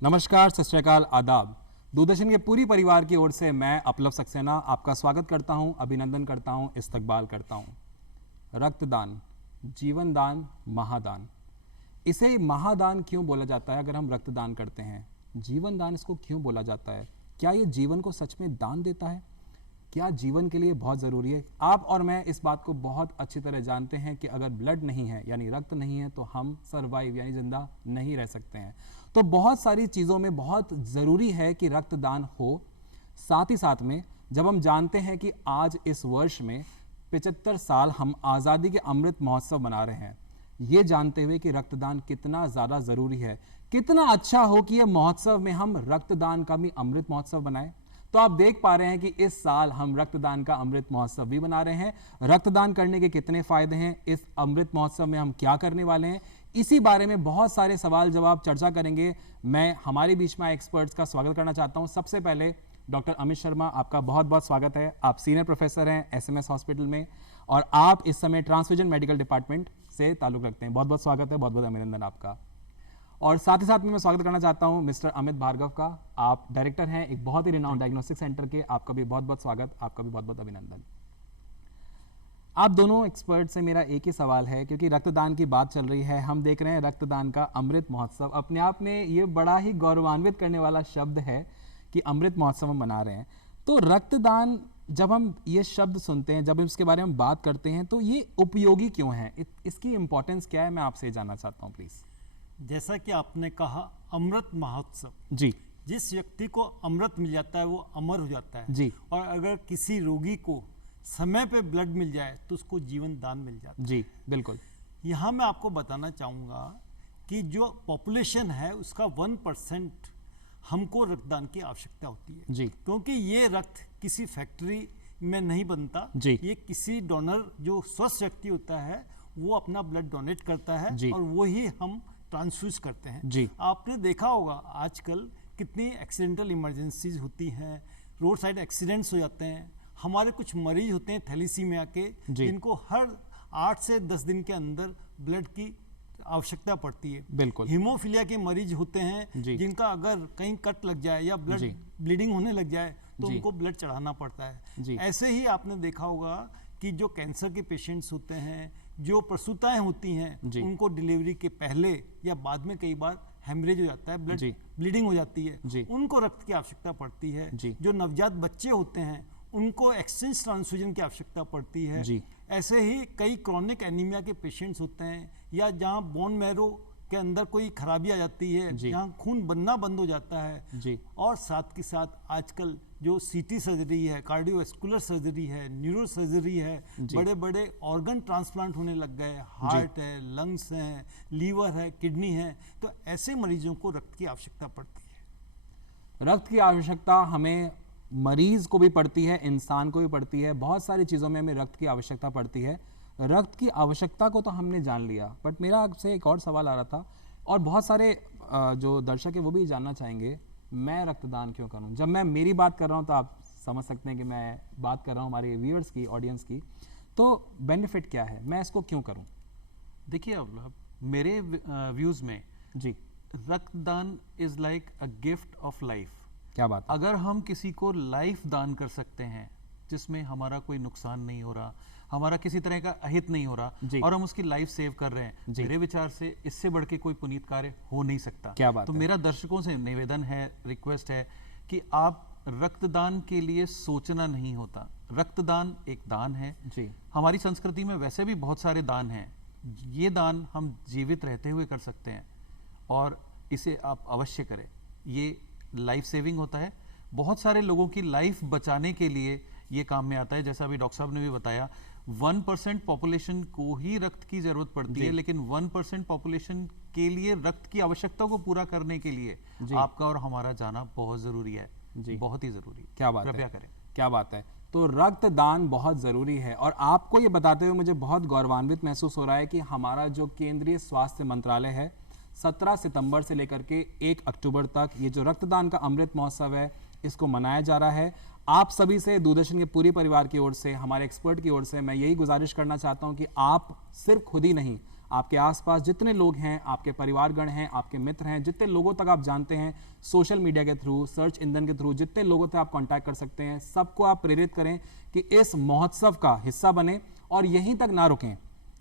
नमस्कार, सत श्री अकाल, आदाब। दूरदर्शन के पूरी परिवार की ओर से मैं अपलव सक्सेना आपका स्वागत करता हूं, अभिनंदन करता हूं, इस्तकबाल करता हूं। रक्तदान, जीवन दान, महादान। इसे महादान क्यों बोला जाता है? अगर हम रक्तदान करते हैं, जीवन दान इसको क्यों बोला जाता है? क्या ये जीवन को सच में दान देता है? क्या जीवन के लिए बहुत ज़रूरी है? आप और मैं इस बात को बहुत अच्छी तरह जानते हैं कि अगर ब्लड नहीं है यानी रक्त नहीं है तो हम सर्वाइव यानी जिंदा नहीं रह सकते हैं। तो बहुत सारी चीज़ों में बहुत ज़रूरी है कि रक्तदान हो। साथ ही साथ में जब हम जानते हैं कि आज इस वर्ष में 75 साल हम आज़ादी के अमृत महोत्सव मना रहे हैं, ये जानते हुए कि रक्तदान कितना ज़्यादा ज़रूरी है, कितना अच्छा हो कि ये महोत्सव में हम रक्तदान का भी अमृत महोत्सव बनाएं। तो आप देख पा रहे हैं कि इस साल हम रक्तदान का अमृत महोत्सव भी बना रहे हैं। रक्तदान करने के कितने फायदे हैं, इस अमृत महोत्सव में हम क्या करने वाले हैं, इसी बारे में बहुत सारे सवाल जवाब चर्चा करेंगे। मैं हमारे बीच में एक्सपर्ट्स का स्वागत करना चाहता हूं। सबसे पहले डॉक्टर अमित शर्मा, आपका बहुत बहुत स्वागत है। आप सीनियर प्रोफेसर हैं एसएमएस हॉस्पिटल में और आप इस समय ट्रांसफ्यूजन मेडिकल डिपार्टमेंट से ताल्लुक रखते हैं। बहुत बहुत स्वागत है, बहुत बहुत अभिनंदन आपका। और साथ ही साथ में मैं स्वागत करना चाहता हूं मिस्टर अमित भार्गव का। आप डायरेक्टर हैं एक बहुत ही रिनाउंड डायग्नोस्टिक सेंटर के। आपका भी बहुत बहुत स्वागत, आपका भी बहुत बहुत अभिनंदन। आप दोनों एक्सपर्ट से मेरा एक ही सवाल है, क्योंकि रक्तदान की बात चल रही है, हम देख रहे हैं रक्तदान का अमृत महोत्सव। अपने आप में ये बड़ा ही गौरवान्वित करने वाला शब्द है कि अमृत महोत्सव हम मना रहे हैं। तो रक्तदान, जब हम ये शब्द सुनते हैं, जब इसके बारे में बात करते हैं, तो ये उपयोगी क्यों है? इसकी इंपॉर्टेंस क्या है, मैं आपसे जानना चाहता हूँ प्लीज। जैसा कि आपने कहा, अमृत महोत्सव जी। जिस व्यक्ति को अमृत मिल जाता है वो अमर हो जाता है जी। और अगर किसी रोगी को समय पे ब्लड मिल जाए तो उसको जीवन दान मिल जाता है। जी बिल्कुल। यहाँ मैं आपको बताना चाहूँगा कि जो पॉपुलेशन है उसका 1% हमको रक्तदान की आवश्यकता होती है। जी। क्योंकि ये रक्त किसी फैक्ट्री में नहीं बनता। जी। ये किसी डोनर जो स्वस्थ व्यक्ति होता है वो अपना ब्लड डोनेट करता है। जी। और वही हम ट्रांसफ्यूज करते हैं। जी। आपने देखा होगा आजकल कितनी एक्सीडेंटल इमरजेंसीज होती हैं, रोड साइड एक्सीडेंट्स हो जाते हैं। हमारे कुछ मरीज होते हैं थैलीसीमिया के, जिनको हर 8 से 10 दिन के अंदर ब्लड की आवश्यकता पड़ती है। बिल्कुल। हीमोफीलिया के मरीज होते हैं जिनका अगर कहीं कट लग जाए या ब्लड ब्लीडिंग होने लग जाए तो उनको ब्लड चढ़ाना पड़ता है। ऐसे ही आपने देखा होगा कि जो कैंसर के पेशेंट्स होते हैं, जो प्रसूताएं होती हैं, उनको डिलीवरी के पहले या बाद में कई बार हेमरेज हो जाता है, ब्लड ब्लीडिंग हो जाती है, उनको रक्त की आवश्यकता पड़ती है। जो नवजात बच्चे होते हैं उनको एक्सचेंज ट्रांसफ्यूजन की आवश्यकता पड़ती है। ऐसे ही कई क्रॉनिक एनीमिया के पेशेंट्स होते हैं, या जहाँ बोन मैरो के अंदर कोई खराबी आ जाती है, जहाँ खून बनना बंद हो जाता है। और साथ के साथ आजकल जो सीटी सर्जरी है, कार्डियोवैस्कुलर सर्जरी है, न्यूरो सर्जरी है, बड़े बड़े ऑर्गन ट्रांसप्लांट होने लग गए, हार्ट है, लंग्स हैं, लीवर है, किडनी है। तो ऐसे मरीजों को रक्त की आवश्यकता पड़ती है। रक्त की आवश्यकता हमें मरीज को भी पड़ती है, इंसान को भी पड़ती है। बहुत सारी चीज़ों में हमें रक्त की आवश्यकता पड़ती है। रक्त की आवश्यकता को तो हमने जान लिया, बट मेरा आपसे एक और सवाल आ रहा था, और बहुत सारे जो दर्शक है वो भी जानना चाहेंगे, मैं रक्तदान क्यों करूं? जब मैं मेरी बात कर रहा हूं तो आप समझ सकते हैं कि मैं बात कर रहा हूं हमारे व्यूअर्स की, ऑडियंस की। तो बेनिफिट क्या है, मैं इसको क्यों करूं? देखिए, अब मेरे व्यूज में जी, रक्तदान is like a gift of life. क्या बात है? अगर हम किसी को लाइफ दान कर सकते हैं जिसमें हमारा कोई नुकसान नहीं हो रहा, हमारा किसी तरह का अहित नहीं हो रहा, और हम उसकी लाइफ सेव कर रहे हैं, मेरे विचार से इससे बढ़ के कोई पुनीत कार्य हो नहीं सकता। क्या बात तो है? मेरा दर्शकों से निवेदन है, रिक्वेस्ट है कि आप रक्तदान के लिए सोचना नहीं होता। रक्तदान एक दान है। जी। हमारी संस्कृति में वैसे भी बहुत सारे दान हैं। ये दान हम जीवित रहते हुए कर सकते हैं और इसे आप अवश्य करें। ये लाइफ सेविंग होता है। बहुत सारे लोगों की लाइफ बचाने के लिए ये काम में आता है। जैसा अभी डॉक्टर साहब ने भी बताया, 1% पॉपुलेशन को ही रक्त की जरूरत पड़ती है, लेकिन 1% पॉपुलेशन के लिए रक्त की आवश्यकता को पूरा करने के लिए आपका और हमारा जाना बहुत जरूरी है। बहुत ही जरूरी। क्या बात है? कृपया करें। क्या बात है? तो रक्तदान बहुत ज़रूरी है, और आपको ये बताते हुए मुझे बहुत गौरवान्वित महसूस हो रहा है कि हमारा जो केंद्रीय स्वास्थ्य मंत्रालय है, 17 सितंबर से लेकर के 1 अक्टूबर तक ये जो रक्तदान का अमृत महोत्सव है, इसको मनाया जा रहा है। आप सभी से, दूरदर्शन के पूरी परिवार की ओर से, हमारे एक्सपर्ट की ओर से मैं यही गुजारिश करना चाहता हूं कि आप सिर्फ खुद ही नहीं, आपके आसपास जितने लोग हैं, आपके परिवारगण हैं, आपके मित्र हैं, जितने लोगों तक आप जानते हैं, सोशल मीडिया के थ्रू, सर्च इंजन के थ्रू जितने लोगों से आप कांटेक्ट कर सकते हैं, सबको आप प्रेरित करें कि इस महोत्सव का हिस्सा बने और यहीं तक ना रुकें।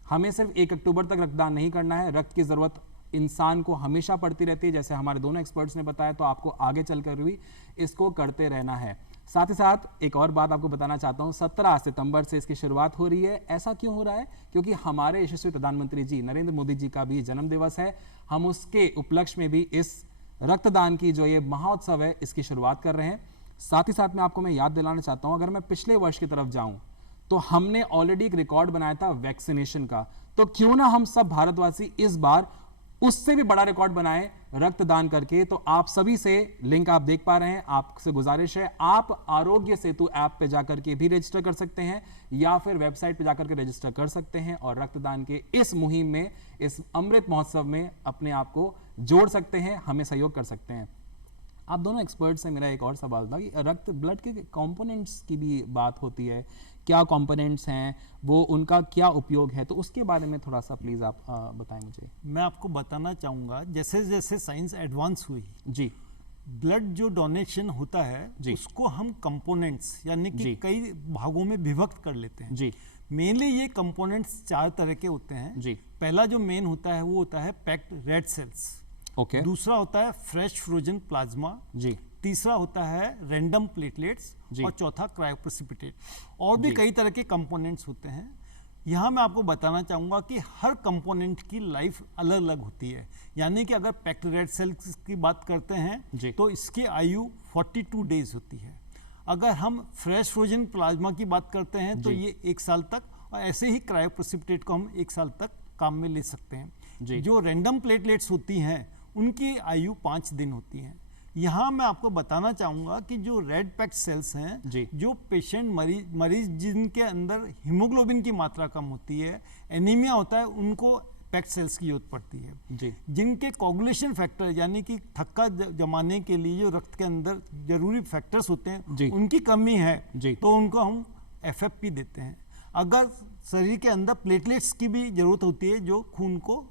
हमें सिर्फ 1 अक्टूबर तक रक्तदान नहीं करना है। रक्त की ज़रूरत इंसान को हमेशा पड़ती रहती है, जैसे हमारे दोनों एक्सपर्ट्स ने बताया, तो आपको आगे चलकर भी इसको करते रहना है। साथ ही साथ एक और बात आपको बताना चाहता हूं, 17 सितंबर से इसकी शुरुआत हो रही है। ऐसा क्यों हो रहा है? क्योंकि हमारे यशस्वी प्रधानमंत्री जी नरेंद्र मोदी जी का भी जन्म दिवस है। हम उसके उपलक्ष्य में भी इस रक्तदान की जो ये महोत्सव है, इसकी शुरुआत कर रहे हैं। साथ ही साथ में आपको मैं याद दिलाना चाहता हूं, अगर मैं पिछले वर्ष की तरफ जाऊं तो हमने ऑलरेडी एक रिकॉर्ड बनाया था वैक्सीनेशन का, तो क्यों ना हम सब भारतवासी इस बार उससे भी बड़ा रिकॉर्ड बनाए रक्तदान करके। तो आप सभी से, लिंक आप देख पा रहे हैं, आपसे गुजारिश है, आप आरोग्य सेतु ऐप पे जाकर के भी रजिस्टर कर सकते हैं या फिर वेबसाइट पे जाकर के रजिस्टर कर सकते हैं और रक्तदान के इस मुहिम में, इस अमृत महोत्सव में अपने आप को जोड़ सकते हैं, हमें सहयोग कर सकते हैं। आप दोनों एक्सपर्ट से मेरा एक और सवाल था कि रक्त, ब्लड के कंपोनेंट्स की भी बात होती है, क्या कंपोनेंट्स हैं वो, उनका क्या उपयोग है, तो उसके बारे में थोड़ा सा प्लीज़ आप बताएं मुझे। मैं आपको बताना चाहूँगा, जैसे जैसे साइंस एडवांस हुई जी, ब्लड जो डोनेशन होता है उसको हम कंपोनेंट्स यानी कि कई भागों में विभक्त कर लेते हैं जी। मेनली ये कंपोनेंट्स 4 तरह के होते हैं जी। पहला जो मेन होता है वो होता है पैक्ड रेड सेल्स। ओके। दूसरा होता है फ्रेश फ्रोजन प्लाज्मा जी। तीसरा होता है रैंडम प्लेटलेट्स और चौथा क्रायोप्रेसिपिटेट। और भी कई तरह के कंपोनेंट्स होते हैं। यहाँ मैं आपको बताना चाहूँगा कि हर कंपोनेंट की लाइफ अलग अलग होती है। यानी कि अगर पैक्ड रेड सेल्स की बात करते हैं तो इसकी आयु 42 डेज होती है। अगर हम फ्रेश फ्रोजन प्लाज्मा की बात करते हैं तो ये 1 साल तक, और ऐसे ही क्रायोप्रेसिपिटेट को हम 1 साल तक काम में ले सकते हैं। जो रैंडम प्लेटलेट्स होती हैं उनकी आयु 5 दिन होती है। यहाँ मैं आपको बताना चाहूँगा कि जो रेड पैक्ड सेल्स हैं, जो पेशेंट मरीज जिनके अंदर हीमोग्लोबिन की मात्रा कम होती है, एनीमिया होता है, उनको पैक्ड सेल्स की जरूरत पड़ती है। जिनके कोगुलेशन फैक्टर यानी कि थक्का जमाने के लिए जो रक्त के अंदर जरूरी फैक्टर्स होते हैं उनकी कमी है तो उनको हम FFP देते हैं। अगर शरीर के अंदर प्लेटलेट्स की भी जरूरत होती है जो खून को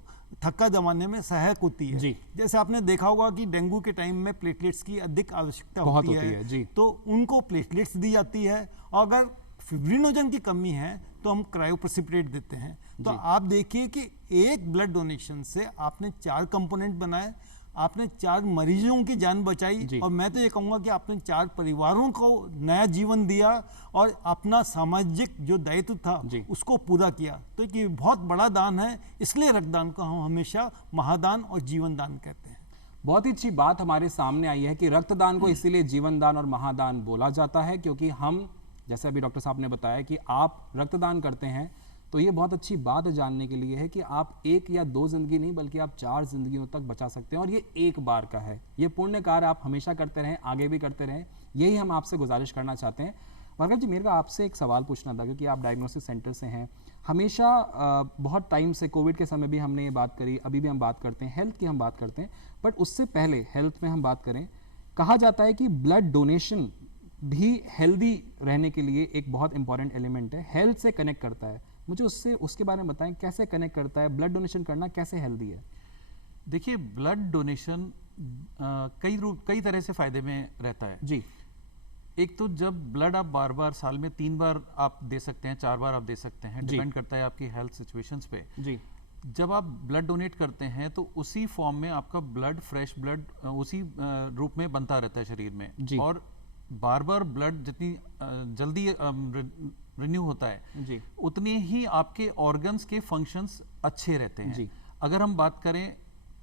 थक्का जमाने में सहायक होती है। जैसे आपने देखा होगा कि डेंगू के टाइम में प्लेटलेट्स की अधिक आवश्यकता होती है तो उनको प्लेटलेट्स दी जाती है। और अगर फिब्रिनोजन की कमी है तो हम क्रायोप्रेसिपिटेट देते हैं। तो आप देखिए कि एक ब्लड डोनेशन से आपने 4 कंपोनेंट बनाए, आपने 4 मरीजों की जान बचाई, और मैं तो ये कहूँगा कि आपने 4 परिवारों को नया जीवन दिया और अपना सामाजिक जो दायित्व था उसको पूरा किया। तो ये बहुत बड़ा दान है, इसलिए रक्तदान को हम हमेशा महादान और जीवन दान कहते हैं। बहुत ही अच्छी बात हमारे सामने आई है कि रक्तदान को इसीलिए जीवन दान और महादान बोला जाता है क्योंकि हम, जैसे अभी डॉक्टर साहब ने बताया कि आप रक्तदान करते हैं, तो ये बहुत अच्छी बात जानने के लिए है कि आप 1 या 2 जिंदगी नहीं बल्कि आप 4 जिंदगियों तक बचा सकते हैं और ये एक बार का है। ये पुण्य कार्य आप हमेशा करते रहें, आगे भी करते रहें, यही हम आपसे गुजारिश करना चाहते हैं। भार्गव जी, मेरे को आपसे एक सवाल पूछना था क्योंकि आप डायग्नोस्टिक सेंटर से हैं। हमेशा बहुत टाइम से, कोविड के समय भी हमने ये बात करी, अभी भी हम बात करते हैं, हेल्थ की हम बात करते हैं, बट उससे पहले हेल्थ में हम बात करें, कहा जाता है कि ब्लड डोनेशन भी हेल्दी रहने के लिए एक बहुत इंपॉर्टेंट एलिमेंट है, हेल्थ से कनेक्ट करता है। मुझे उसके बारे में बताएं, कैसे कनेक्ट करता है, ब्लड डोनेशन करना कैसे हेल्दी है? देखिए, ब्लड डोनेशन कई तरह से फायदे में रहता है जी। एक तो जब ब्लड आप बार बार, साल में 3 बार आप दे सकते हैं, 4 बार आप दे सकते हैं, डिपेंड करता है आपकी हेल्थ सिचुएशंस पे जी। जब आप ब्लड डोनेट करते हैं तो उसी फॉर्म में आपका ब्लड, फ्रेश ब्लड उसी रूप में बनता रहता है शरीर में जी। और बार बार ब्लड जितनी जल्दी रिन्यू होता है जी, उतने ही आपके ऑर्गन्स के फंक्शंस अच्छे रहते हैं जी। अगर हम बात करें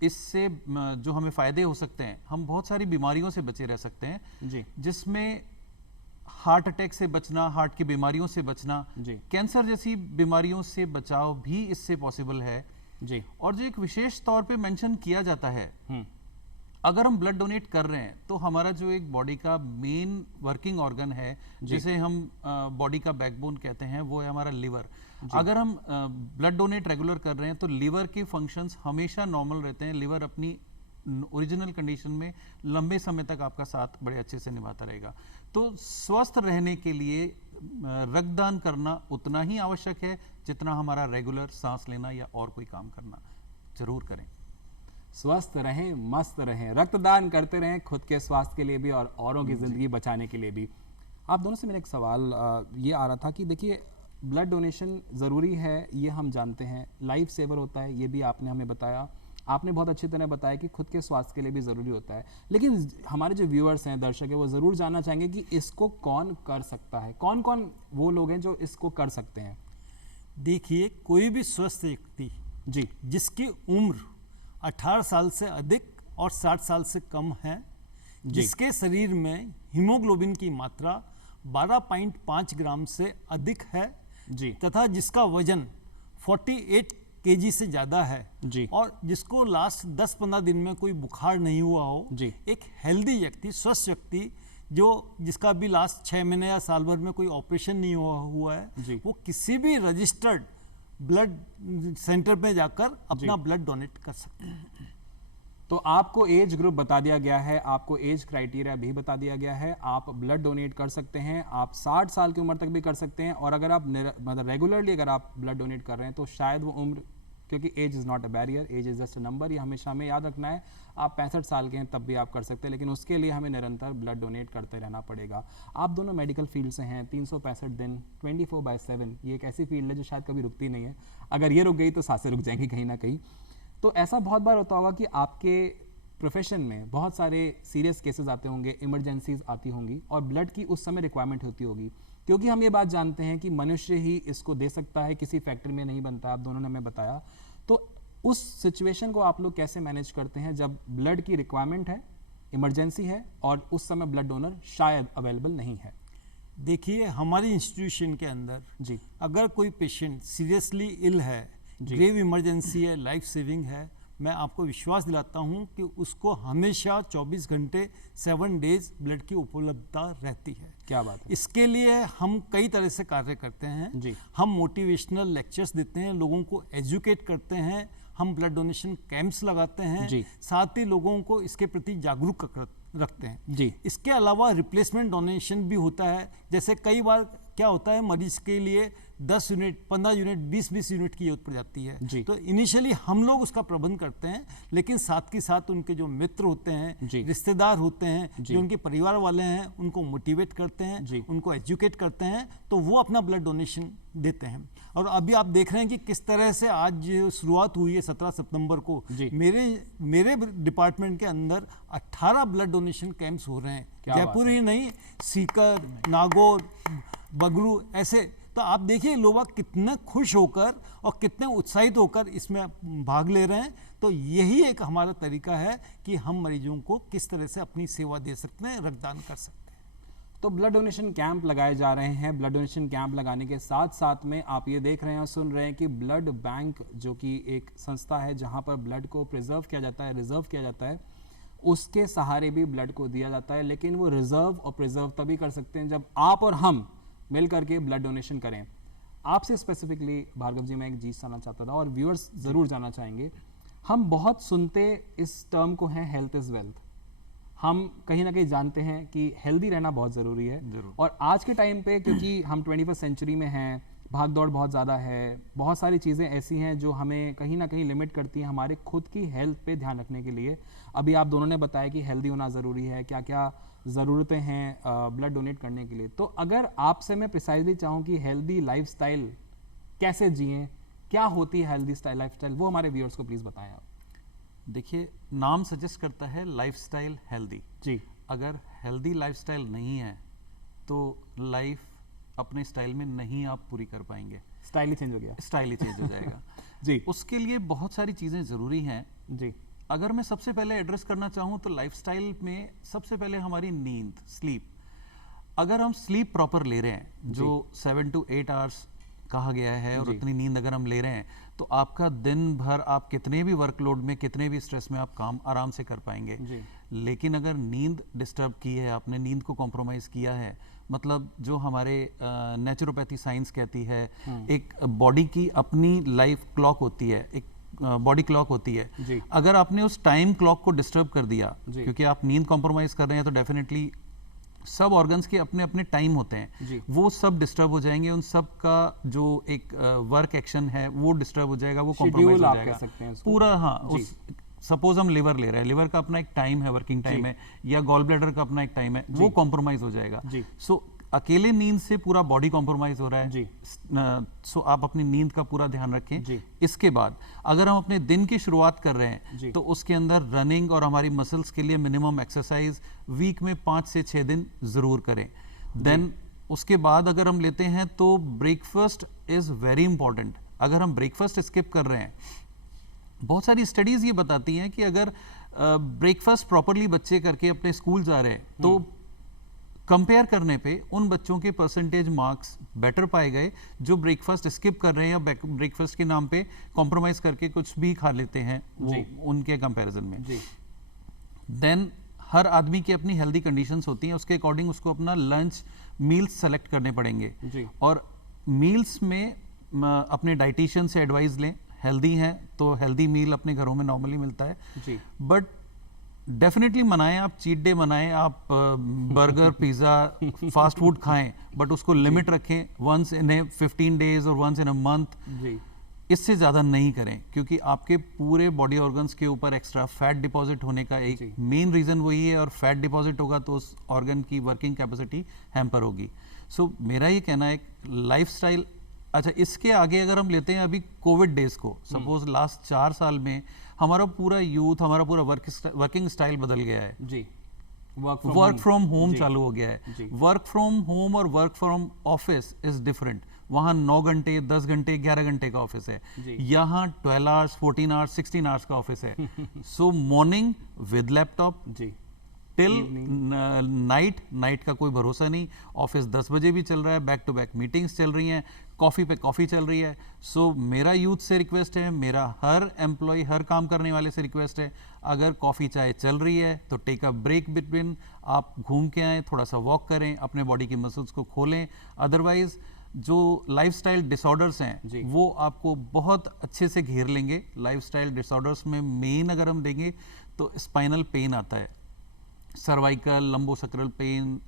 इससे जो हमें फायदे हो सकते हैं, हम बहुत सारी बीमारियों से बचे रह सकते हैं जी, जिसमें हार्ट अटैक से बचना, हार्ट की बीमारियों से बचना जी, कैंसर जैसी बीमारियों से बचाव भी इससे पॉसिबल है जी। और जो एक विशेष तौर पे मेंशन किया जाता है, अगर हम ब्लड डोनेट कर रहे हैं तो हमारा जो एक बॉडी का मेन वर्किंग ऑर्गन है, जिसे हम बॉडी का बैकबोन कहते हैं, वो है हमारा लिवर। अगर हम ब्लड डोनेट रेगुलर कर रहे हैं तो लिवर के फंक्शंस हमेशा नॉर्मल रहते हैं। लिवर अपनी ओरिजिनल कंडीशन में लंबे समय तक आपका साथ बड़े अच्छे से निभाता रहेगा। तो स्वस्थ रहने के लिए रक्तदान करना उतना ही आवश्यक है जितना हमारा रेगुलर सांस लेना या और कोई काम करना। जरूर करें। स्वस्थ रहें, मस्त रहें, रक्तदान करते रहें, खुद के स्वास्थ्य के लिए भी और औरों की ज़िंदगी बचाने के लिए भी। आप दोनों से मेरा एक सवाल ये आ रहा था कि देखिए, ब्लड डोनेशन ज़रूरी है, ये हम जानते हैं, लाइफ सेवर होता है, ये भी आपने हमें बताया। आपने बहुत अच्छी तरह बताया कि खुद के स्वास्थ्य के लिए भी ज़रूरी होता है, लेकिन हमारे जो व्यूअर्स हैं, दर्शक हैं, वो ज़रूर जानना चाहेंगे कि इसको कौन कर सकता है, कौन कौन वो लोग हैं जो इसको कर सकते हैं। देखिए, कोई भी स्वस्थ व्यक्ति जी, जिसकी उम्र 18 साल से अधिक और 60 साल से कम है, जिसके शरीर में हीमोग्लोबिन की मात्रा 12.5 ग्राम से अधिक है जी, तथा जिसका वजन 48 केजी से ज़्यादा है जी, और जिसको लास्ट 10-15 दिन में कोई बुखार नहीं हुआ हो, जी, एक हेल्दी व्यक्ति, स्वस्थ व्यक्ति जो जिसका भी लास्ट 6 महीने या साल भर में कोई ऑपरेशन नहीं हुआ है, जी, वो किसी भी रजिस्टर्ड ब्लड सेंटर पे जाकर अपना ब्लड डोनेट कर सकते हैं। तो आपको एज ग्रुप बता दिया गया है, आपको एज क्राइटेरिया भी बता दिया गया है, आप ब्लड डोनेट कर सकते हैं, आप 60 साल की उम्र तक भी कर सकते हैं, और अगर आप मतलब रेगुलरली अगर आप ब्लड डोनेट कर रहे हैं तो शायद वो उम्र, क्योंकि age is not a barrier, age is just a number, ये हमेशा हमें याद रखना है। आप 65 साल के हैं तब भी आप कर सकते हैं, लेकिन उसके लिए हमें निरंतर ब्लड डोनेट करते रहना पड़ेगा। आप दोनों मेडिकल फील्ड से हैं, 365 दिन 24/7, ये एक ऐसी फील्ड है जो शायद कभी रुकती नहीं है। अगर ये रुक गई तो सांसें रुक जाएंगी कहीं ना कहीं। तो ऐसा बहुत बार होता होगा कि आपके प्रोफेशन में बहुत सारे सीरियस केसेस आते होंगे, इमरजेंसीज आती होंगी, और ब्लड की उस समय रिक्वायरमेंट होती होगी, क्योंकि हम ये बात जानते हैं कि मनुष्य ही इसको दे सकता है, किसी फैक्ट्री में नहीं बनता। आप दोनों ने हमें बताया। तो उस सिचुएशन को आप लोग कैसे मैनेज करते हैं जब ब्लड की रिक्वायरमेंट है, इमरजेंसी है, और उस समय ब्लड डोनर शायद अवेलेबल नहीं है? देखिए, हमारी इंस्टीट्यूशन के अंदर जी, अगर कोई पेशेंट सीरियसली इल है, ग्रेव इमरजेंसी है, लाइफ सेविंग है, मैं आपको विश्वास दिलाता हूं कि उसको हमेशा 24 घंटे 7 डेज ब्लड की उपलब्धता रहती है। क्या बात है। इसके लिए हम कई तरह से कार्य करते हैं जी, हम मोटिवेशनल लेक्चर्स देते हैं, लोगों को एजुकेट करते हैं, हम ब्लड डोनेशन कैंप्स लगाते हैं, जी, साथ ही लोगों को इसके प्रति जागरूक रखते हैं। जी, इसके अलावा रिप्लेसमेंट डोनेशन भी होता है। जैसे कई बार क्या होता है, मरीज के लिए 10 यूनिट, 15 यूनिट, 20-20 यूनिट की जरूरत पड़ जाती है, तो इनिशियली हम लोग उसका प्रबंध करते हैं, लेकिन साथ के साथ उनके जो मित्र होते हैं, रिश्तेदार होते हैं, जो उनके परिवार वाले हैं, उनको मोटिवेट करते हैं, उनको एजुकेट करते हैं, तो वो अपना ब्लड डोनेशन देते हैं। और अभी आप देख रहे हैं कि किस तरह से आज शुरुआत हुई है 17 सितंबर को। मेरे डिपार्टमेंट के अंदर 18 ब्लड डोनेशन कैंप्स हो रहे हैं, जयपुर ही नहीं, सीकर, नागौर, बगरू, ऐसे। तो आप देखिए लोग कितने खुश होकर और कितने उत्साहित होकर इसमें भाग ले रहे हैं। तो यही एक हमारा तरीका है कि हम मरीजों को किस तरह से अपनी सेवा दे सकते हैं, रक्तदान कर सकते हैं। तो ब्लड डोनेशन कैंप लगाए जा रहे हैं। ब्लड डोनेशन कैंप लगाने के साथ साथ में आप ये देख रहे हैं और सुन रहे हैं कि ब्लड बैंक, जो कि एक संस्था है जहां पर ब्लड को प्रिजर्व किया जाता है, रिजर्व किया जाता है, उसके सहारे भी ब्लड को दिया जाता है। लेकिन वो रिजर्व और प्रिजर्व तभी कर सकते हैं जब आप और हम मिल करके ब्लड डोनेशन करें। आपसे स्पेसिफिकली भार्गव जी मैं एक चीज़ जानना चाहता था और व्यूअर्स ज़रूर जानना चाहेंगे। हम बहुत सुनते इस टर्म को हैं हेल्थ इज़ वेल्थ। हम कहीं ना कहीं जानते हैं कि हेल्दी रहना बहुत ज़रूरी है, और आज के टाइम पे क्योंकि हम 21वीं सेंचुरी में हैं, भाग दौड़ बहुत ज़्यादा है, बहुत सारी चीज़ें ऐसी हैं जो हमें कहीं ना कहीं लिमिट करती हैं हमारे खुद की हेल्थ पे ध्यान रखने के लिए। अभी आप दोनों ने बताया कि हेल्दी होना ज़रूरी है, क्या क्या ज़रूरतें हैं ब्लड डोनेट करने के लिए। तो अगर आपसे मैं प्रिसाइजली चाहूँ कि हेल्दी लाइफस्टाइल कैसे जिएं, क्या होती है हेल्दी लाइफस्टाइल, वो हमारे व्यूअर्स को प्लीज़ बताएं आप। देखिए, नाम सजेस्ट करता है लाइफस्टाइल हेल्दी। जी, अगर हेल्दी लाइफस्टाइल नहीं है तो लाइफ अपने स्टाइल में नहीं आप पूरी कर पाएंगे। स्टाइल ही चेंज हो गया, स्टाइल ही चेंज हो जाएगा। जी, उसके लिए बहुत सारी चीज़ें ज़रूरी हैं। जी, अगर मैं सबसे पहले एड्रेस करना चाहूँ तो लाइफस्टाइल में सबसे पहले हमारी नींद, स्लीप। अगर हम स्लीप प्रॉपर ले रहे हैं, जो 7 to 8 आवर्स कहा गया है, और उतनी नींद अगर हम ले रहे हैं तो आपका दिन भर आप कितने भी वर्कलोड में, कितने भी स्ट्रेस में आप काम आराम से कर पाएंगे। लेकिन अगर नींद डिस्टर्ब की है आपने, नींद को कॉम्प्रोमाइज़ किया है, मतलब जो हमारे नेचुरोपैथी साइंस कहती है, एक बॉडी की अपनी लाइफ क्लॉक होती है, एक बॉडी क्लॉक होती है। अगर आपने उस टाइम क्लॉक को डिस्टर्ब कर दिया, क्योंकि आप नींद कॉम्प्रोमाइज़ कर रहे हैं, तो डेफिनेटली सब ऑर्गन्स के अपने अपने टाइम होते हैं, वो सब डिस्टर्ब हो जाएंगे, उन सब का जो एक वर्क एक्शन है वो डिस्टर्ब हो जाएगा, वो कॉम्प्रोमाइज हो जाएगा पूरा। हाँ, उस सपोज हम लिवर ले रहे हैं, लिवर का अपना एक टाइम है, वर्किंग टाइम है, या गॉल ब्लैडर का अपना एक टाइम है, वो कॉम्प्रोमाइज हो जाएगा। सो अकेले नींद से पूरा बॉडी कॉम्प्रोमाइज हो रहा है। सो आप अपनी नींद का पूरा ध्यान रखें। इसके बाद अगर हम अपने दिन की शुरुआत कर रहे हैं तो उसके अंदर रनिंग और हमारी मसल्स के लिए मिनिमम एक्सरसाइज वीक में 5 से 6 दिन जरूर करें। देन उसके बाद अगर हम लेते हैं तो ब्रेकफास्ट इज वेरी इंपॉर्टेंट। अगर हम ब्रेकफास्ट स्किप कर रहे हैं, बहुत सारी स्टडीज ये बताती हैं कि अगर ब्रेकफास्ट प्रॉपरली बच्चे करके अपने स्कूल जा रहे हैं तो कंपेयर करने पे उन बच्चों के परसेंटेज मार्क्स बेटर पाए गए जो ब्रेकफास्ट स्किप कर रहे हैं या ब्रेकफास्ट के नाम पे कॉम्प्रोमाइज करके कुछ भी खा लेते हैं, वो उनके कंपैरिजन में। देन हर आदमी की अपनी हेल्दी कंडीशंस होती हैं, उसके अकॉर्डिंग उसको अपना लंच मील्स सेलेक्ट करने पड़ेंगे। और मील्स में अपने डाइटिशियन से एडवाइस लें। हेल्दी हैं तो हेल्दी मील अपने घरों में नॉर्मली मिलता है, बट डेफिनेटली मनाएं, आप चीट डे मनाएं, आप बर्गर पिज़्ज़ा फास्ट फूड खाएं, बट उसको लिमिट रखें, वंस इन ए 15 डेज और वंस इन अ मंथ, इससे ज़्यादा नहीं करें, क्योंकि आपके पूरे बॉडी ऑर्गन्स के ऊपर एक्स्ट्रा फैट डिपॉजिट होने का एक मेन रीज़न वही है, और फैट डिपॉजिट होगा तो उस ऑर्गन की वर्किंग कैपेसिटी हैम्पर होगी। सो मेरा ये कहना है लाइफस्टाइल। अच्छा, इसके आगे अगर हम लेते हैं अभी कोविड डेज को, सपोज लास्ट 4 साल में हमारा पूरा यूथ, हमारा पूरा वर्किंग स्टाइल बदल गया है जी। वर्क फ्रॉम होम चालू हो गया है। वर्क फ्रॉम होम और work from office is different. वहाँ 9 घंटे, 10 घंटे, 11 घंटे का ऑफिस है, यहाँ 12 आवर्स, 14 आवर्स, 16 आवर्स का ऑफिस है। सो morning with laptop till night का कोई भरोसा नहीं। ऑफिस 10 बजे भी चल रहा है, बैक टू बैक मीटिंग्स चल रही हैं, कॉफ़ी पे कॉफ़ी चल रही है। सो मेरा यूथ से रिक्वेस्ट है, मेरा हर एम्प्लॉय, हर काम करने वाले से रिक्वेस्ट है, अगर कॉफ़ी चाय चल रही है तो टेक अ ब्रेक बिटवीन, आप घूम के आएँ, थोड़ा सा वॉक करें, अपने बॉडी की मसल्स को खोलें। अदरवाइज जो लाइफस्टाइल डिसऑर्डर्स हैं वो आपको बहुत अच्छे से घेर लेंगे। लाइफस्टाइल डिसऑर्डर्स में मेन अगर हम देंगे तो स्पाइनल पेन आता है, cervical, lumbosacral pain,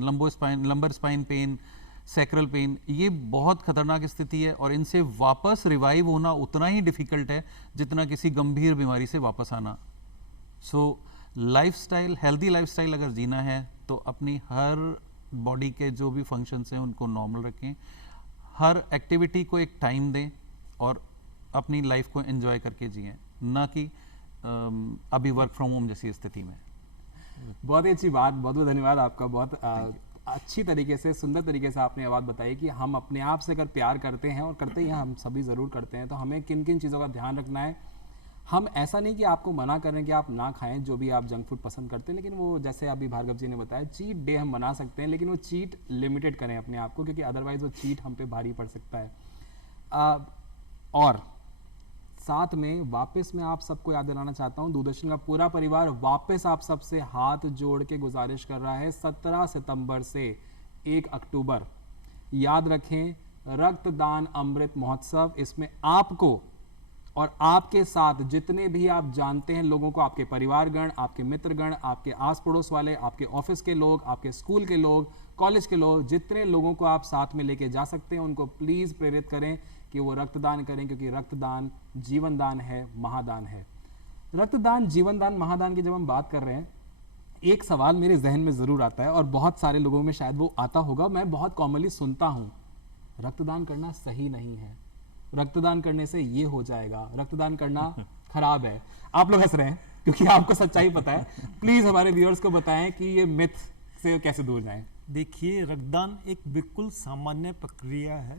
lumbar spine pain, sacral pain, ये बहुत खतरनाक स्थिति है और इनसे वापस रिवाइव होना उतना ही डिफिकल्ट है जितना किसी गंभीर बीमारी से वापस आना। सो लाइफस्टाइल, हेल्दी लाइफस्टाइल अगर जीना है तो अपनी हर बॉडी के जो भी फंक्शंस हैं उनको नॉर्मल रखें, हर एक्टिविटी को एक टाइम दें और अपनी लाइफ को एंजॉय करके जिएं, ना कि अभी वर्क फ्रॉम होम जैसी स्थिति में। बहुत ही अच्छी बात, बहुत बहुत धन्यवाद आपका। बहुत अच्छी तरीके से, सुंदर तरीके से आपने ये बात बताई कि हम अपने आप से अगर प्यार करते हैं, और करते ही हम सभी ज़रूर करते हैं, तो हमें किन किन चीज़ों का ध्यान रखना है। हम ऐसा नहीं कि आपको मना करें कि आप ना खाएं जो भी आप जंक फूड पसंद करते हैं, लेकिन वो जैसे अभी भार्गव जी ने बताया, चीट डे हम बना सकते हैं, लेकिन वो चीट लिमिटेड करें अपने आप को, क्योंकि अदरवाइज वो चीट हम पे भारी पड़ सकता है। और साथ में वापस मैं आप सबको याद दिलाना चाहता हूं, दूरदर्शन का पूरा परिवार वापस आप सबसे हाथ जोड़ के गुजारिश कर रहा है, 17 सितंबर से 1 अक्टूबर, याद रखें, रक्तदान अमृत महोत्सव। इसमें आपको और आपके साथ जितने भी आप जानते हैं लोगों को, आपके परिवारगण, आपके मित्रगण, आपके आस पड़ोस वाले, आपके ऑफिस के लोग, आपके स्कूल के लोग, कॉलेज के लोग, जितने लोगों को आप साथ में लेके जा सकते हैं उनको प्लीज़ प्रेरित करें कि वो रक्तदान करें, क्योंकि रक्तदान जीवन दान है, महादान है। रक्तदान, जीवन दान, महादान की जब हम बात कर रहे हैं, एक सवाल मेरे जहन में ज़रूर आता है और बहुत सारे लोगों में शायद वो आता होगा, मैं बहुत कॉमनली सुनता हूँ, रक्तदान करना सही नहीं है, रक्तदान करने से ये हो जाएगा, रक्तदान करना खराब है। आप लोग हंस रहे हैं क्योंकि आपको सच्चाई पता है। प्लीज़ हमारे व्यूअर्स को बताएं कि ये मिथ से कैसे दूर जाएं। देखिए, रक्तदान एक बिल्कुल सामान्य प्रक्रिया है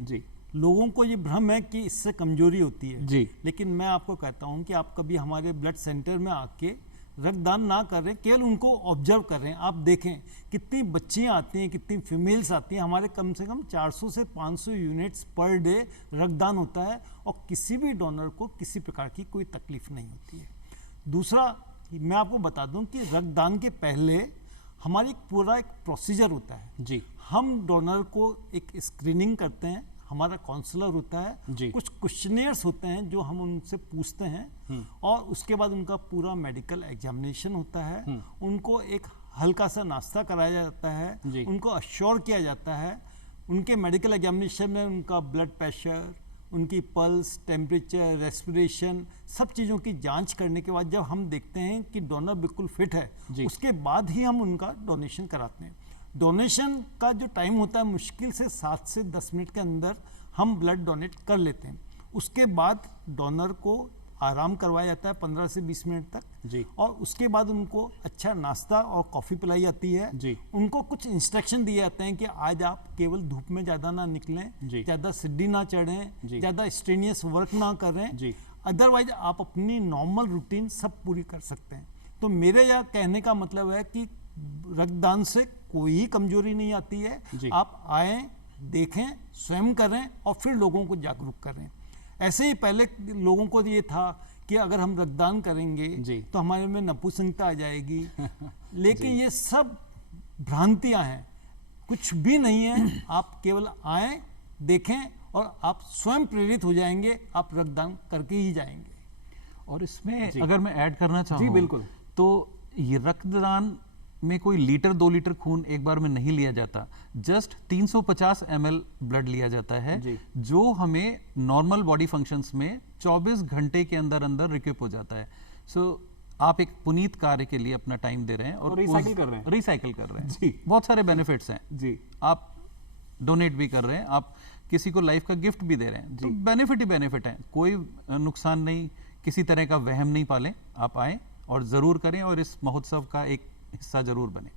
जी। लोगों को ये भ्रम है कि इससे कमजोरी होती है जी, लेकिन मैं आपको कहता हूँ कि आप कभी हमारे ब्लड सेंटर में आके रक्तदान ना करें, केवल उनको ऑब्जर्व करें। आप देखें कितनी बच्चियाँ आती हैं, कितनी फीमेल्स आती हैं, हमारे कम से कम 400 से 500 यूनिट्स पर डे रक्तदान होता है और किसी भी डोनर को किसी प्रकार की कोई तकलीफ नहीं होती है। दूसरा, मैं आपको बता दूं कि रक्तदान के पहले हमारी पूरा एक प्रोसीजर होता है जी। हम डोनर को एक स्क्रीनिंग करते हैं, हमारा काउंसलर होता है, कुछ क्वेश्चनियर्स होते हैं जो हम उनसे पूछते हैं और उसके बाद उनका पूरा मेडिकल एग्जामिनेशन होता है। उनको एक हल्का सा नाश्ता कराया जाता है, उनको अश्योर किया जाता है, उनके मेडिकल एग्जामिनेशन में उनका ब्लड प्रेशर, उनकी पल्स, टेम्परेचर, रेस्पिरेशन, सब चीज़ों की जांच करने के बाद जब हम देखते हैं कि डोनर बिल्कुल फिट है, उसके बाद ही हम उनका डोनेशन कराते हैं। डोनेशन का जो टाइम होता है मुश्किल से 7 से 10 मिनट के अंदर हम ब्लड डोनेट कर लेते हैं। उसके बाद डोनर को आराम करवाया जाता है 15 से 20 मिनट तक, और उसके बाद उनको अच्छा नाश्ता और कॉफ़ी पिलाई जाती है। उनको कुछ इंस्ट्रक्शन दिए जाते हैं कि आज आप केवल धूप में ज़्यादा ना निकलें, ज़्यादा सीढ़ी ना चढ़ें, ज़्यादा स्ट्रेनियस वर्क ना करें, अदरवाइज आप अपनी नॉर्मल रूटीन सब पूरी कर सकते हैं। तो मेरे यह कहने का मतलब है कि रक्तदान से कोई कमजोरी नहीं आती है। आप आए, देखें, स्वयं करें और फिर लोगों को जागरूक करें। ऐसे ही पहले लोगों को ये था कि अगर हम रक्तदान करेंगे तो हमारे में नपुंसकता आ जाएगी, लेकिन ये सब भ्रांतियां हैं, कुछ भी नहीं है। आप केवल आए, देखें और आप स्वयं प्रेरित हो जाएंगे, आप रक्तदान करके ही जाएंगे। और इसमें अगर मैं ऐड करना चाहूँ बिल्कुल, तो ये रक्तदान में कोई लीटर 2 लीटर खून एक बार में नहीं लिया जाता, जस्ट 350 ml ब्लड लिया जाता है, जो हमें नॉर्मल बॉडी फंक्शंस में 24 घंटे के अंदर अंदर रिक्यूप हो जाता है। सो आप एक पुनीत कार्य के लिए अपना टाइम दे रहे हैं और रिसाइकिल कर रहे हैं जी। बहुत सारे बेनिफिट्स हैं जी। आप डोनेट भी कर रहे हैं, आप किसी को लाइफ का गिफ्ट भी दे रहे हैं, तो बेनिफिट ही बेनिफिट है, कोई नुकसान नहीं, किसी तरह का वहम नहीं पालें। आप आए और ज़रूर करें और इस महोत्सव का एक हिस्सा जरूर बने।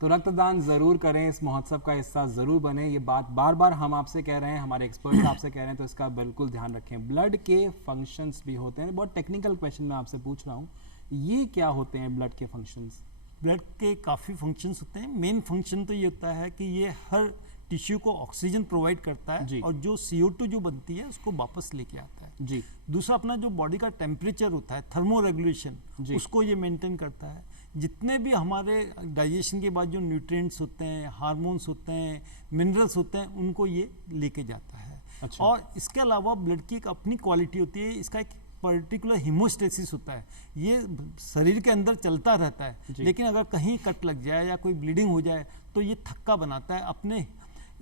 तो रक्तदान जरूर करें, इस महोत्सव का हिस्सा जरूर बने। ये बात बार बार हम आपसे कह रहे हैं, हमारे एक्सपर्ट्स आपसे कह रहे हैं, तो इसका बिल्कुल ध्यान रखें। ब्लड के फंक्शंस भी होते हैं, बहुत टेक्निकल क्वेश्चन मैं आपसे पूछ रहा हूँ, ये क्या होते हैं ब्लड के फंक्शंस? ब्लड के काफ़ी फंक्शंस होते हैं। मेन फंक्शन तो ये होता है कि ये हर टिश्यू को ऑक्सीजन प्रोवाइड करता है और जो CO2 जो बनती है उसको वापस लेके आता है जी। दूसरा अपना जो बॉडी का टेम्परेचर होता है, थर्मो रेगुलेशन, उसको ये मेंटेन करता है। जितने भी हमारे डाइजेशन के बाद जो न्यूट्रिएंट्स होते हैं, हार्मोन्स होते हैं, मिनरल्स होते हैं, उनको ये लेके जाता है। अच्छा। और इसके अलावा ब्लड की एक अपनी क्वालिटी होती है, इसका एक पर्टिकुलर हीमोस्टेसिस होता है। ये शरीर के अंदर चलता रहता है, लेकिन अगर कहीं कट लग जाए या कोई ब्लीडिंग हो जाए तो ये थक्का बनाता है, अपने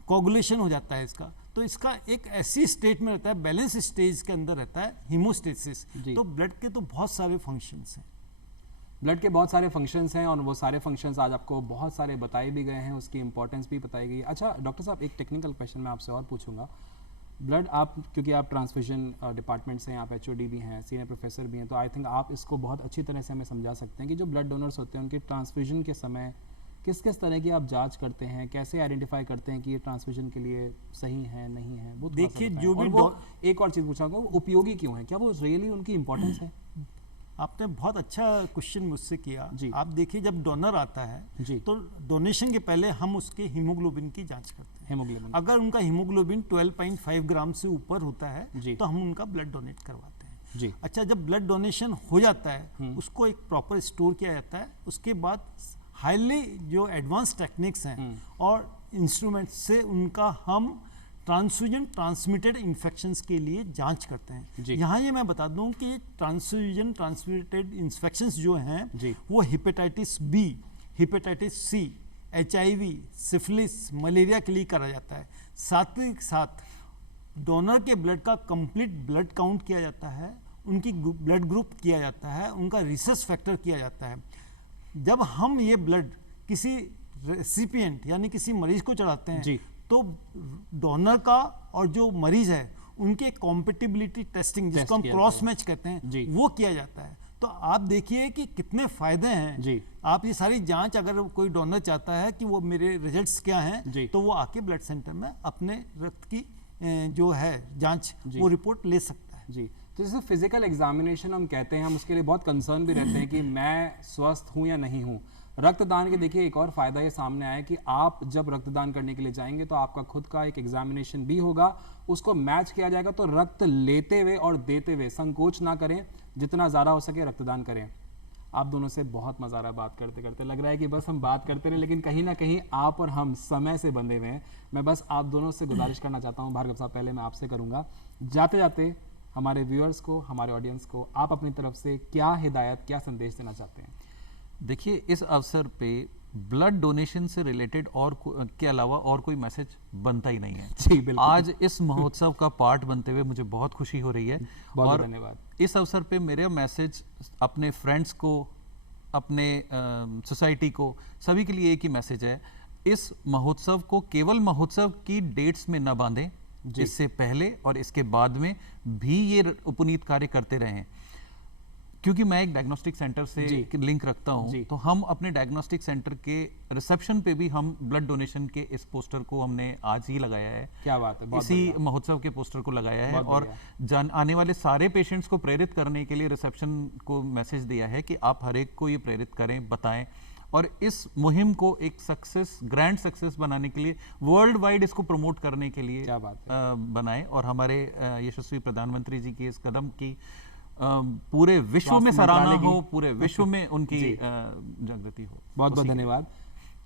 कोगुलेशन हो जाता है इसका। तो इसका एक ऐसी स्टेट में रहता है, बैलेंस स्टेज के अंदर रहता है हीमोस्टेसिस। तो ब्लड के तो बहुत सारे फंक्शंस हैं, ब्लड के बहुत सारे फंक्शंस हैं, और वो सारे फंक्शंस आज आपको बहुत सारे बताए भी गए हैं, उसकी इंपॉर्टेंस भी बताई गई है। अच्छा डॉक्टर साहब, एक टेक्निकल क्वेश्चन मैं आपसे और पूछूंगा। ब्लड आप, क्योंकि आप ट्रांसफ्यूजन डिपार्टमेंट से हैं, आप HOD भी हैं, सीनियर प्रोफेसर भी हैं, तो आई थिंक आप इसको बहुत अच्छी तरह से हमें समझा सकते हैं कि जो ब्लड डोनर्स होते हैं उनके ट्रांसफ्यूजन के समय किस किस तरह की आप जांच करते हैं, कैसे आइडेंटिफाई करते हैं कि ये ट्रांसफ्यूजन के लिए सही है नहीं है? वो देखिए, जो भी वो एक और चीज़ पूछा, वो उपयोगी क्यों है, क्या वो रियली उनकी इंपॉर्टेंस है? आपने बहुत अच्छा क्वेश्चन मुझसे किया जी। आप देखिए, जब डोनर आता है जी, तो डोनेशन के पहले हम उसके हीमोग्लोबिन की जांच करते हैं। हीमोग्लोबिन, अगर उनका हीमोग्लोबिन 12.5 ग्राम से ऊपर होता है तो हम उनका ब्लड डोनेट करवाते हैं जी। अच्छा, जब ब्लड डोनेशन हो जाता है उसको एक प्रॉपर स्टोर किया जाता है। उसके बाद हाईली जो एडवांस टेक्निक्स हैं और इंस्ट्रूमेंट्स से उनका हम ट्रांसफ्यूजन ट्रांसमिटेड इन्फेक्शंस के लिए जांच करते हैं। यहाँ ये मैं बता दूं कि ट्रांसफ्यूजन ट्रांसमिटेड इन्फेक्शंस जो हैं वो hepatitis B, hepatitis C, HIV, syphilis, malaria के लिए करा जाता है। साथ ही साथ डोनर के ब्लड का कंप्लीट ब्लड काउंट किया जाता है, उनकी ब्लड ग्रुप किया जाता है, उनका रिसर्च फैक्टर किया जाता है। जब हम ये ब्लड किसी रेसिपिएंट यानी किसी मरीज को चढ़ाते हैं तो डोनर का और जो मरीज है उनके कॉम्पेटिबिलिटी टेस्टिंग, जिसको हम क्रॉस मैच कहते हैं, वो किया जाता है। तो आप देखिए कि कितने फायदे हैं जी। आप ये सारी जांच, अगर कोई डोनर चाहता है कि वो मेरे रिजल्ट्स क्या हैं, तो वो आके ब्लड सेंटर में अपने रक्त की जो है जांच वो रिपोर्ट ले सकता है जी। तो जैसे फिजिकल एग्जामिनेशन हम कहते हैं, हम उसके लिए बहुत कंसर्न भी रहते हैं कि मैं स्वस्थ हूँ या नहीं हूँ। रक्तदान के देखिए एक और फायदा ये सामने आया कि आप जब रक्तदान करने के लिए जाएंगे तो आपका खुद का एक एग्जामिनेशन भी होगा, उसको मैच किया जाएगा। तो रक्त लेते हुए और देते हुए संकोच ना करें, जितना ज़्यादा हो सके रक्तदान करें। आप दोनों से बहुत मज़ा आ रहा है बात करते करते, लग रहा है कि बस हम बात करते रहे, लेकिन कहीं ना कहीं आप और हम समय से बंधे हुए हैं। मैं बस आप दोनों से गुजारिश करना चाहता हूँ, भार्गव साहब पहले मैं आपसे करूँगा, जाते जाते हमारे व्यूअर्स को, हमारे ऑडियंस को आप अपनी तरफ से क्या हिदायत, क्या संदेश देना चाहते हैं? देखिए, इस अवसर पे ब्लड डोनेशन से रिलेटेड के अलावा और कोई मैसेज बनता ही नहीं है। जी बिल्कुल। आज इस महोत्सव का पार्ट बनते हुए मुझे बहुत खुशी हो रही है। बहुत धन्यवाद। इस अवसर पे मेरा मैसेज अपने फ्रेंड्स को, अपने सोसाइटी को, सभी के लिए एक ही मैसेज है, इस महोत्सव को केवल महोत्सव की डेट्स में न बांधें, इससे पहले और इसके बाद में भी ये उपनीत कार्य करते रहें। क्योंकि मैं एक डायग्नोस्टिक सेंटर से लिंक रखता हूं, तो हम अपने डायग्नोस्टिक सेंटर के रिसेप्शन पे भी हम ब्लड डोनेशन के इस पोस्टर को हमने आज ही लगाया है। क्या बात है, बहुत इसी महोत्सव के पोस्टर को लगाया है और आने वाले सारे पेशेंट्स को प्रेरित करने के लिए रिसेप्शन को मैसेज दिया है कि आप हर एक को ये प्रेरित करें, बताएं और इस मुहिम को एक सक्सेस, ग्रैंड सक्सेस बनाने के लिए, वर्ल्ड वाइड इसको प्रमोट करने के लिए बनाएं और हमारे यशस्वी प्रधानमंत्री जी के इस कदम की पूरे विश्व में सराहना हो, पूरे विश्व में उनकी जागृति हो। बहुत बहुत धन्यवाद।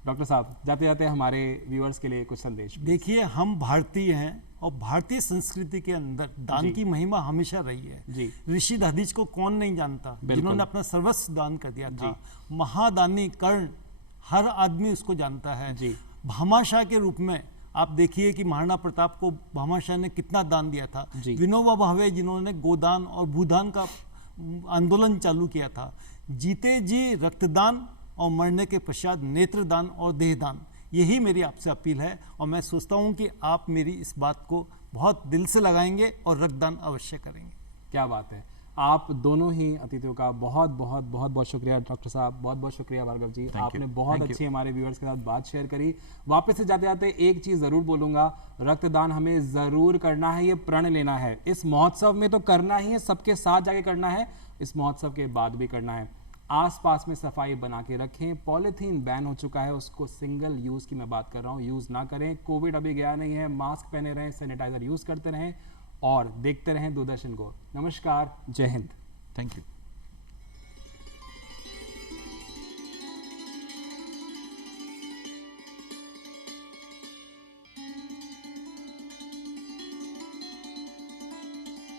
डॉक्टर साहब, जाते जाते हमारे व्यूअर्स के लिए कुछ संदेश। देखिए, हम भारतीय हैं और भारतीय संस्कृति के अंदर दान की महिमा हमेशा रही है। ऋषि दधीच को कौन नहीं जानता, जिन्होंने अपना सर्वस्व दान कर दिया था। महादानी कर्ण, हर आदमी उसको जानता है। भामाशाह के रूप में आप देखिए कि महाराणा प्रताप को भामाशाह ने कितना दान दिया था। विनोबा भावे, जिन्होंने गोदान और भूदान का आंदोलन चालू किया था। जीते जी रक्तदान और मरने के पश्चात नेत्रदान और देहदान, यही मेरी आपसे अपील है और मैं सोचता हूं कि आप मेरी इस बात को बहुत दिल से लगाएंगे और रक्तदान अवश्य करेंगे। क्या बात है। आप दोनों ही अतिथियों का बहुत बहुत बहुत बहुत शुक्रिया। डॉक्टर साहब, बहुत बहुत शुक्रिया। भार्गव जी, आपने बहुत अच्छी हमारे व्यूअर्स के साथ बात शेयर करी। वापस से जाते जाते एक चीज़ ज़रूर बोलूँगा, रक्तदान हमें ज़रूर करना है, ये प्रण लेना है। इस महोत्सव में तो करना ही है, सबके साथ जाके करना है, इस महोत्सव के बाद भी करना है। आसपास में सफाई बना के रखें। पॉलीथीन बैन हो चुका है, उसको सिंगल यूज़ की मैं बात कर रहा हूँ, यूज़ ना करें। कोविड अभी गया नहीं है, मास्क पहने रहें, सैनिटाइजर यूज़ करते रहें और देखते रहें दूरदर्शन को। नमस्कार, जय हिंद। Thank you.